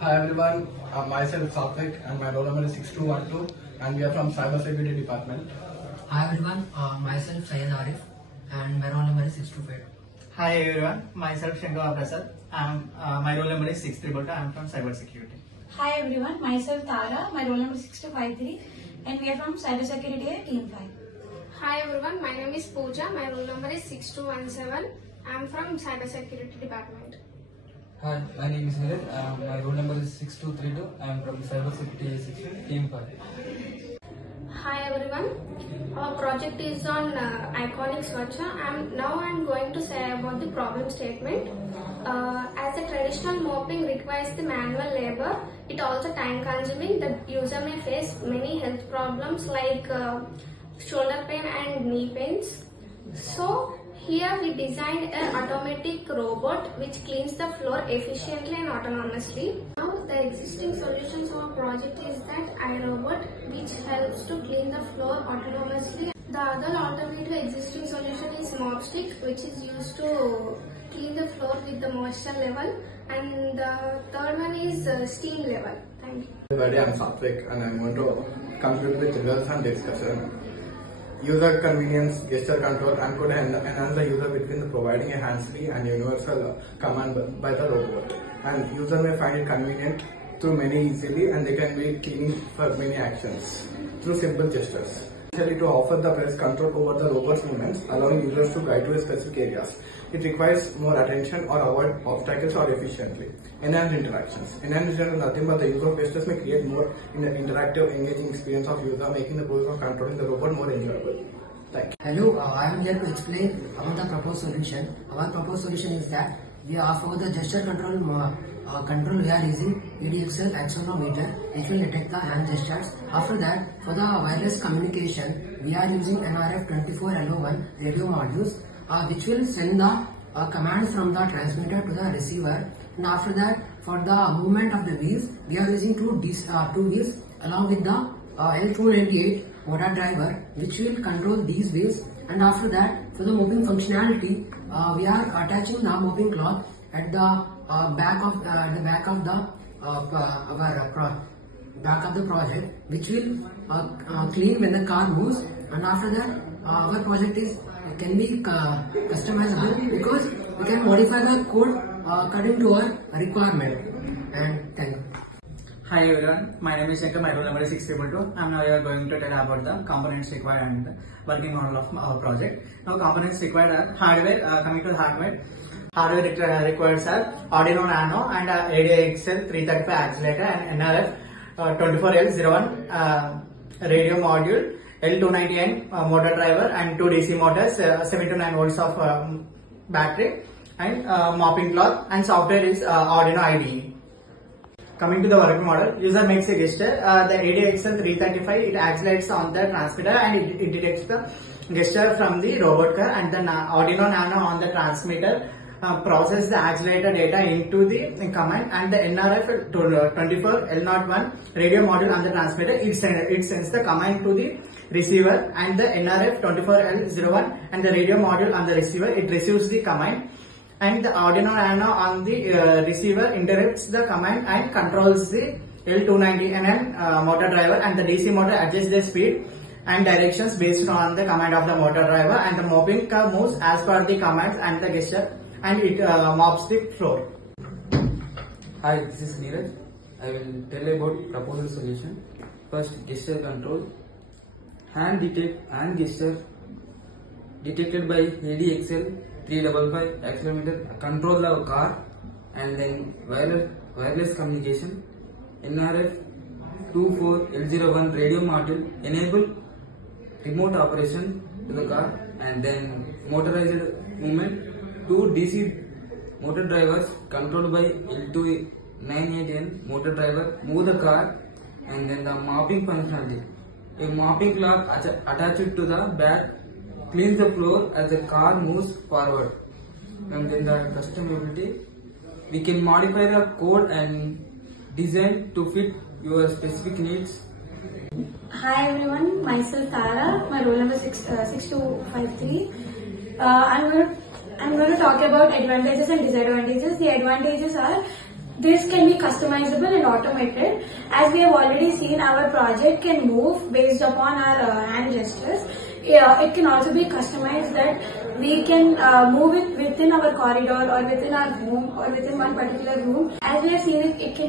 Hi everyone, myself Satvik and my roll number is 6212 and we are from Cyber Security Department. Hi everyone, myself Syed Arif and my roll number is 625. Hi everyone, myself Shankar Prasad. My roll number is 6322. I am from Cyber Security. Hi everyone, myself Tara, my roll number is 6253 and we are from Cyber Security Team 5. Hi everyone, my name is Pooja, my roll number is 6217. I am from Cyber Security Department. Hi, my name is Nilesh. My roll number is 6232. I am from Cyber Security section, Team 5. Hi everyone, our project is on Iconic Swachha. Now I'm going to say about the problem statement. As a traditional mopping requires the manual labor, it also time consuming. The user may face many health problems like shoulder pain and knee pains. So here we designed an automatic robot which cleans the floor efficiently and autonomously. Now the existing solutions of our project is that iRobot, which helps to clean the floor autonomously. The other alternative existing solution is Mopstick, which is used to clean the floor with the moisture level, and the third one is steam level. Thank you. Everybody, I am Satvik and I am going to conclude with results and discussion. User convenience, gesture control, and could enhance the user between providing a hands-free and universal command by the robot. And user may find it convenient to many easily, and they can be cleaning for many actions through simple gestures. Essentially, to offer the press control over the robot's movements, allowing users to guide to specific areas. It requires more attention or avoid obstacles or efficiently. Enhanced interactions. Enhanced is nothing but the use of gestures may create more interactive, engaging experience of user, making the process of controlling the robot more enjoyable. Thank you. Hello, I am here to explain about the proposed solution. Our proposed solution is that for the gesture control we are using ADXL accelerometer, which will detect the hand gestures. After that, for the wireless communication, we are using NRF24L01 radio modules, which will send the commands from the transmitter to the receiver. And after that, for the movement of the wheels, we are using two wheels along with the L298 motor driver, which will control these wheels. And after that, for the mopping functionality, we are attaching the mopping cloth at the back of the project, which will clean when the car moves. And after that, our project can be customizable because we can modify the code according to our requirement. And thank you. Hi everyone, my name is Shankar, my roll number is 6322. I am now going to tell about the components required and the working model of our project. Now components required are hardware. Coming to the hardware required are Arduino Nano and ADXL 335 accelerator and NRF 24L01 radio module, L299 motor driver and 2 DC motors, 7 to 9 volts of battery, and mopping cloth, and software is Arduino IDE. Coming to the working model, user makes a gesture. The ADXL 335, it accelerates on the transmitter and it detects the gesture from the robot car, and the Arduino Nano on the transmitter process the accelerator data into the command, and the NRF 24L01 radio module on the transmitter, it sends the command to the receiver, and the NRF 24L01 and the radio module on the receiver, it receives the command, and the Arduino Nano on the receiver interrupts the command and controls the L290 motor driver, and the DC motor adjusts the speed and directions based on the command of the motor driver, and the mopping car moves as per the commands and the gesture, and it mops the floor. Hi, this is Neeraj. I will tell about proposed solution. First, gesture control. Hand gesture detected by ADXL 355 accelerometer control the car, and then wireless communication. NRF 24L01 radio module enable remote operation to the car, and then motorized movement. 2 DC motor drivers controlled by L298N motor driver move the car, and then the mopping functionality. A mopping cloth attached to the back cleans the floor as the car moves forward. And then the customability, we can modify the code and design to fit your specific needs. Hi everyone, myself Tara, my roll number is 6253. I'm going to talk about advantages and disadvantages. The advantages are this can be customizable and automated. As we have already seen, our project can move based upon our hand gestures. It can also be customized that we can move it within our corridor or within our home or within one particular room. As we have seen, it can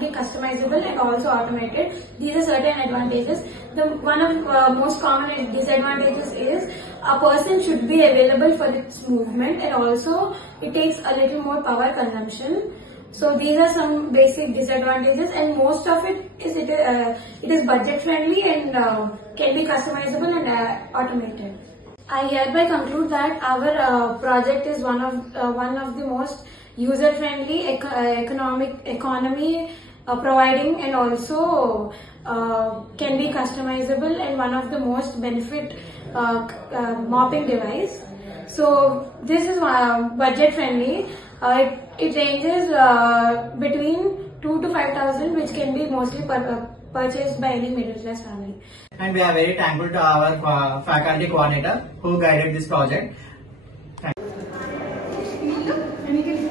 be customizable and also automated. These are certain advantages. One of most common disadvantages is a person should be available for its movement, and also it takes a little more power consumption. So these are some basic disadvantages, and most of it is budget friendly and can be customizable and automated. I hereby conclude that our project is one of the most user friendly economy providing, and also can be customizable, and one of the most benefit mopping device. So this is budget friendly. It ranges between 2,000 to 5,000, which can be mostly purchased by any middle class family. And we are very thankful to our faculty coordinator who guided this project. And you can